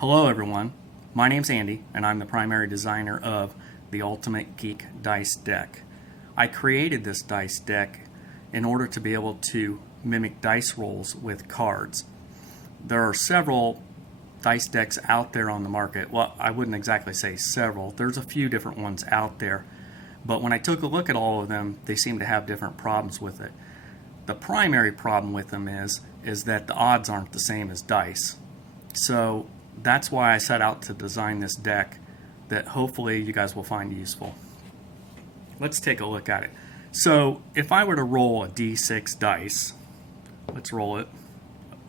Hello everyone, my name's Andy and I'm the primary designer of the Ultimate Geek dice deck. I created this dice deck in order to be able to mimic dice rolls with cards. There are several dice decks out there on the market. Well, I wouldn't exactly say several. There's a few different ones out there. But when I took a look at all of them, they seem to have different problems with it. The primary problem with them is that the odds aren't the same as dice. So that's why I set out to design this deck that hopefully you guys will find useful. Let's take a look at it. So if I were to roll a d6 dice, let's roll it.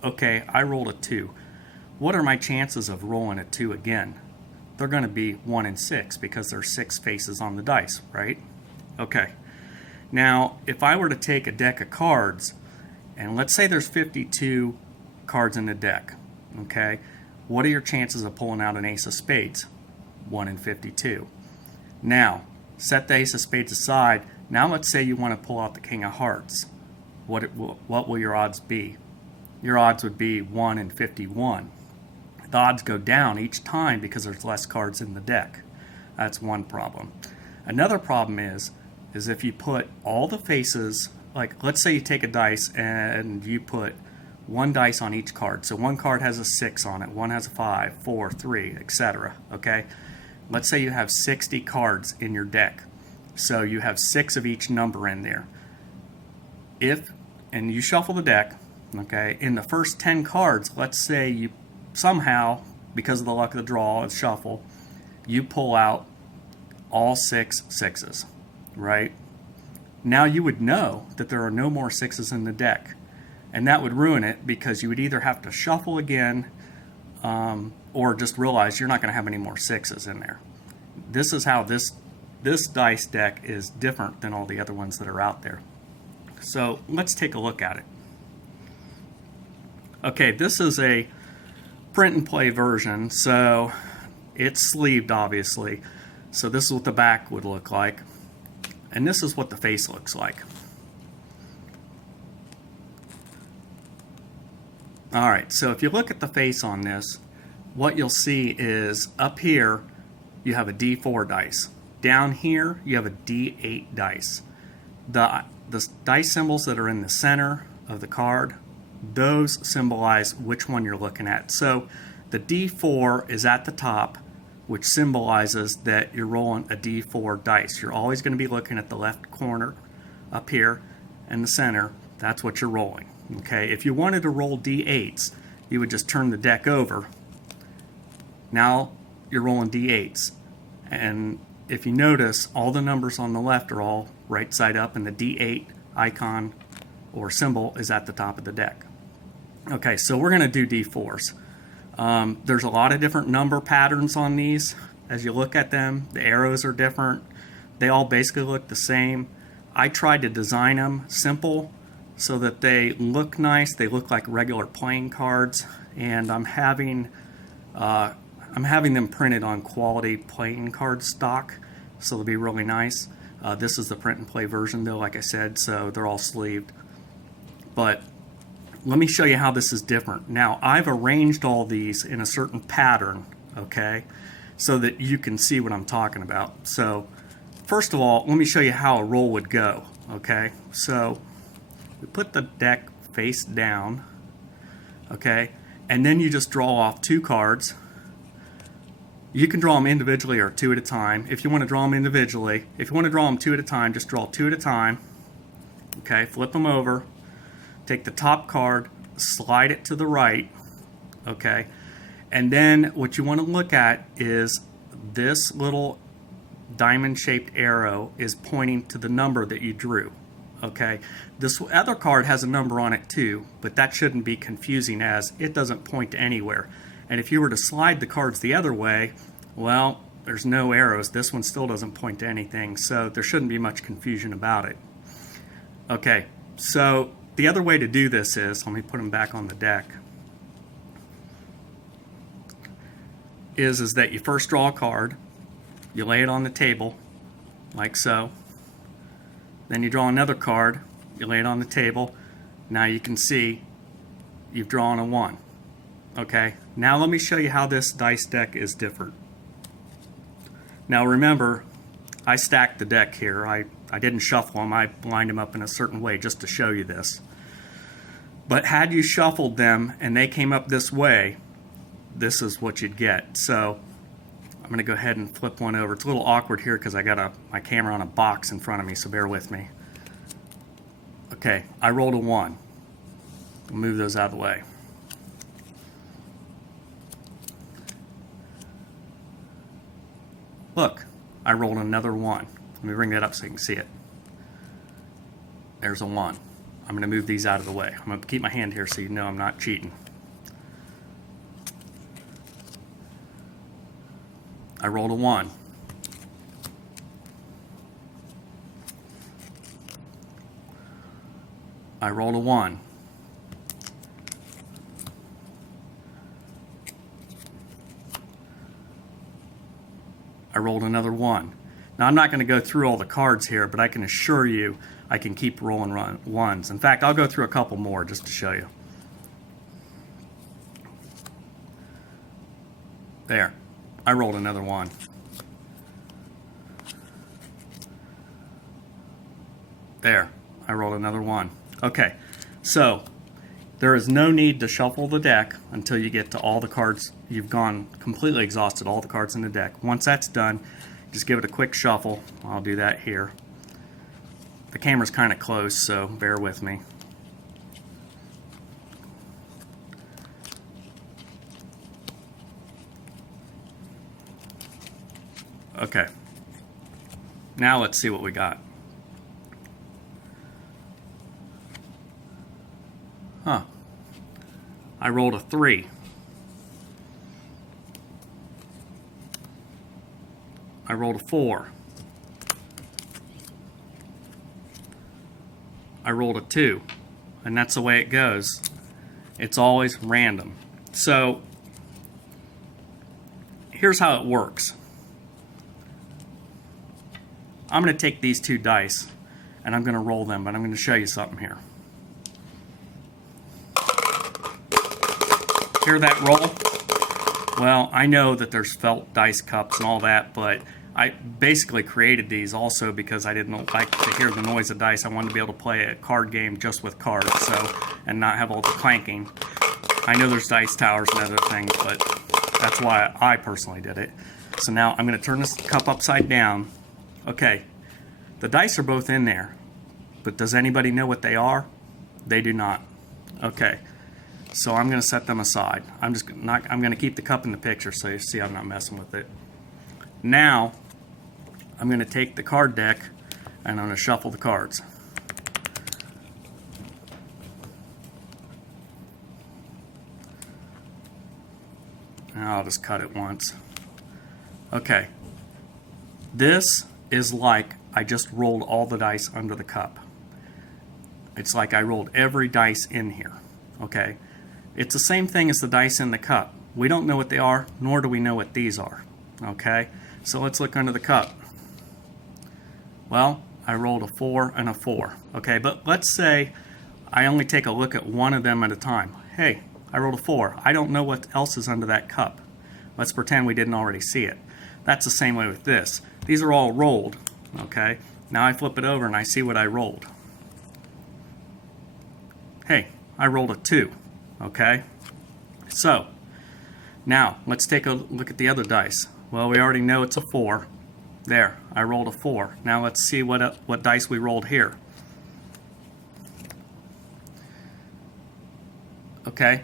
Okay, I rolled a 2. What are my chances of rolling a 2 again? They're going to be 1 in 6 because there's 6 faces on the dice, right? Okay. Now, if I were to take a deck of cards, and let's say there's 52 cards in the deck, okay? What are your chances of pulling out an ace of spades? 1 in 52. Now, set the ace of spades aside. Now let's say you want to pull out the king of hearts. What will your odds be? Your odds would be 1 in 51. The odds go down each time because there's less cards in the deck. That's one problem. Another problem is if you put all the faces, like let's say you take a dice and you put one dice on each card. So one card has a 6 on it, one has a 5, 4, 3, etc. Okay? Let's say you have 60 cards in your deck. So you have 6 of each number in there. And you shuffle the deck, okay? In the first 10 cards, let's say you somehow, because of the luck of the draw and shuffle, you pull out all 6 sixes, right? Now you would know that there are no more 6s in the deck. And that would ruin it because you would either have to shuffle again or just realize you're not going to have any more 6s in there. This is how this dice deck is different than all the other ones that are out there. So let's take a look at it. Okay, this is a print and play version, so it's sleeved obviously. So this is what the back would look like. And this is what the face looks like. Alright, so if you look at the face on this, what you'll see is up here you have a D4 dice. Down here you have a D8 dice. The dice symbols that are in the center of the card, those symbolize which one you're looking at. So the D4 is at the top, which symbolizes that you're rolling a D4 dice. You're always going to be looking at the left corner up here and the center. That's what you're rolling. Okay, if you wanted to roll D8s, you would just turn the deck over. Now you're rolling D8s. And if you notice, all the numbers on the left are all right side up, and the D8 icon or symbol is at the top of the deck. Okay, so we're going to do D4s. There's a lot of different number patterns on these. As you look at them, the arrows are different. They all basically look the same. I tried to design them simple so that they look nice. They look like regular playing cards, and I'm having them printed on quality playing card stock, so they'll be really nice. This is the print and play version though, like I said, so they're all sleeved. But let me show you how this is different. Now, I've arranged all these in a certain pattern, okay, so that you can see what I'm talking about. So, first of all, let me show you how a roll would go, okay? So, we put the deck face down, okay, and then you just draw off 2 cards. You can draw them individually or 2 at a time. If you want to draw them individually, if you want to draw them 2 at a time, just draw 2 at a time, okay, flip them over. Take the top card, slide it to the right, okay, and then what you want to look at is this little diamond-shaped arrow is pointing to the number that you drew, okay. This other card has a number on it too, but that shouldn't be confusing as it doesn't point to anywhere. And if you were to slide the cards the other way, well, there's no arrows. This one still doesn't point to anything, so there shouldn't be much confusion about it. Okay, so the other way to do this is, let me put them back on the deck, is that you first draw a card, you lay it on the table, like so. Then you draw another card, you lay it on the table. Now you can see you've drawn a 1. Okay, now let me show you how this dice deck is different. Now remember, I stacked the deck here. I didn't shuffle them. I lined them up in a certain way just to show you this. But had you shuffled them and they came up this way, this is what you'd get. So I'm going to go ahead and flip one over. It's a little awkward here because I got my camera on a box in front of me, so bear with me. Okay, I rolled a 1. I'll move those out of the way. Look, I rolled another 1. Let me bring that up so you can see it. There's a 1. I'm going to move these out of the way. I'm going to keep my hand here so you know I'm not cheating. I rolled a 1. I rolled a 1. I rolled another 1. Now I'm not going to go through all the cards here, but I can assure you I can keep rolling ones. In fact, I'll go through a couple more just to show you. There. I rolled another 1. There. I rolled another 1. Okay, so there is no need to shuffle the deck until you get to all the cards. You've gone completely exhausted all the cards in the deck. Once that's done, just give it a quick shuffle. I'll do that here. The camera's kind of close, so bear with me. Okay, now let's see what we got. Huh. I rolled a 3. I rolled a 4. I rolled a 2. And that's the way it goes. It's always random. So here's how it works. I'm going to take these 2 dice and I'm going to roll them, but I'm going to show you something here. Hear that roll? Well, I know that there's felt dice cups and all that, but I basically created these also because I didn't like to hear the noise of dice. I wanted to be able to play a card game just with cards, and not have all the clanking. I know there's dice towers and other things, but that's why I personally did it. So now I'm going to turn this cup upside down. Okay, the dice are both in there, but does anybody know what they are? They do not. Okay. So I'm going to set them aside. I'm going to keep the cup in the picture so you see I'm not messing with it. Now, I'm going to take the card deck and I'm going to shuffle the cards. And I'll just cut it once. Okay. This is like I just rolled all the dice under the cup. It's like I rolled every dice in here. Okay. It's the same thing as the dice in the cup. We don't know what they are, nor do we know what these are. Okay, so let's look under the cup. Well, I rolled a 4 and a 4. Okay, but let's say I only take a look at one of them at a time. Hey, I rolled a 4. I don't know what else is under that cup. Let's pretend we didn't already see it. That's the same way with this. These are all rolled. Okay, now I flip it over and I see what I rolled. Hey, I rolled a 2. Okay, so now let's take a look at the other dice. Well, we already know it's a 4. There, I rolled a 4. Now let's see what dice we rolled here. Okay,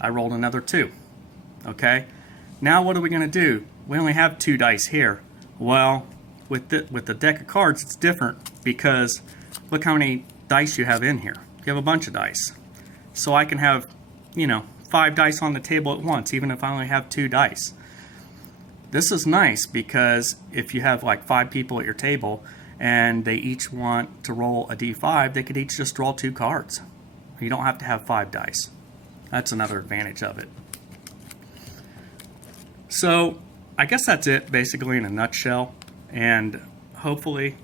I rolled another 2. Okay, now what are we going to do? We only have 2 dice here. Well, with the deck of cards, it's different because look how many dice you have in here. You have a bunch of dice. So I can have, 5 dice on the table at once, even if I only have 2 dice. This is nice because if you have like 5 people at your table and they each want to roll a d5, they could each just draw 2 cards. You don't have to have 5 dice. That's another advantage of it. So I guess that's it basically in a nutshell, and hopefully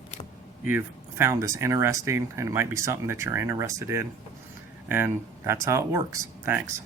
you've found this interesting and it might be something that you're interested in. And that's how it works. Thanks.